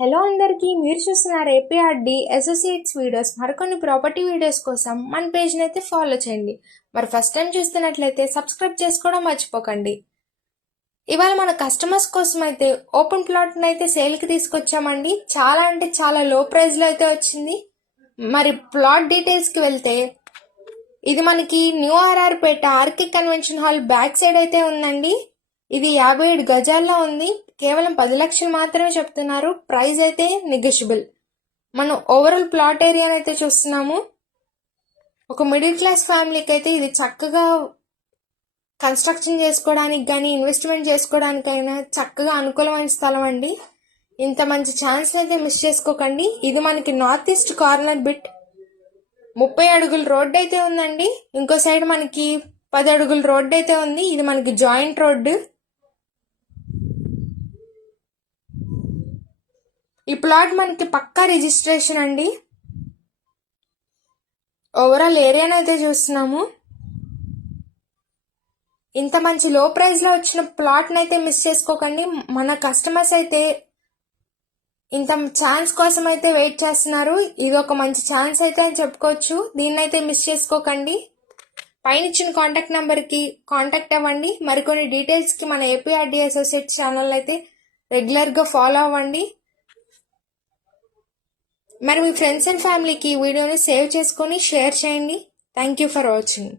Hello అందరికీ, మీరు చూస్తున్నారు ఏపీఆర్డి అసోసియేట్స్ వీడియోస్. మరికొన్ని ప్రాపర్టీ వీడియోస్ కోసం మన పేజ్ని అయితే ఫాలో చేయండి. మరి ఫస్ట్ టైం చూస్తున్నట్లయితే సబ్స్క్రైబ్ చేసుకోవడం మర్చిపోకండి. ఇవాళ మన కస్టమర్స్ కోసం అయితే ఓపెన్ ప్లాట్ని అయితే సేల్కి తీసుకొచ్చామండి. చాలా అంటే చాలా లో ప్రైస్లో అయితే వచ్చింది. మరి ప్లాట్ డీటెయిల్స్కి వెళ్తే ఇది మనకి new RR Peta RK convention hall back side అయితే ఉందండి. ఇది 57 గజాల్లో ఉంది. కేవలం 10 లక్షలు మాత్రమే చెప్తున్నారు. ప్రైస్ అయితే నెగోషియబుల్. మనం ఓవరాల్ ప్లాట్ ఏరియాని అయితే చూస్తున్నాము. ఒక మిడిల్ క్లాస్ ఫ్యామిలీకి అయితే ఇది చక్కగా కన్స్ట్రక్షన్ చేసుకోవడానికి కానీ ఇన్వెస్ట్మెంట్ చేసుకోవడానికైనా చక్కగా అనుకూలమైన స్థలం అండి. ఇంత మంచి ఛాన్స్ అయితే మిస్ చేసుకోకండి. ఇది మనకి నార్త్ ఈస్ట్ కార్నర్ బిట్. 30 అడుగుల రోడ్డు అయితే ఉందండి. ఇంకో సైడ్ మనకి 10 అడుగుల రోడ్డు అయితే ఉంది. ఇది మనకి జాయింట్ రోడ్డు. ఈ ప్లాట్ మనకి పక్కా రిజిస్ట్రేషన్ అండి. ఓవరాల్ ఏరియాని అయితే చూస్తున్నాము. ఇంత మంచి లో ప్రైస్లో వచ్చిన ప్లాట్ని అయితే మిస్ చేసుకోకండి. మన కస్టమర్స్ అయితే ఇంత ఛాన్స్ కోసం అయితే వెయిట్ చేస్తున్నారు. ఇది ఒక మంచి ఛాన్స్ అయితే అని చెప్పుకోవచ్చు. దీన్ని అయితే మిస్ చేసుకోకండి. పైన ఇచ్చిన కాంటాక్ట్ నెంబర్కి కాంటాక్ట్ అవ్వండి. మరికొన్ని డీటెయిల్స్కి మన ఏపీఆర్డి అసోసియేట్స్ ఛానల్ అయితే రెగ్యులర్గా ఫాలో అవ్వండి. మరి మీ ఫ్రెండ్స్ అండ్ ఫ్యామిలీకి ఈ వీడియోని సేవ్ చేసుకొని షేర్ చేయండి. Thank you for watching.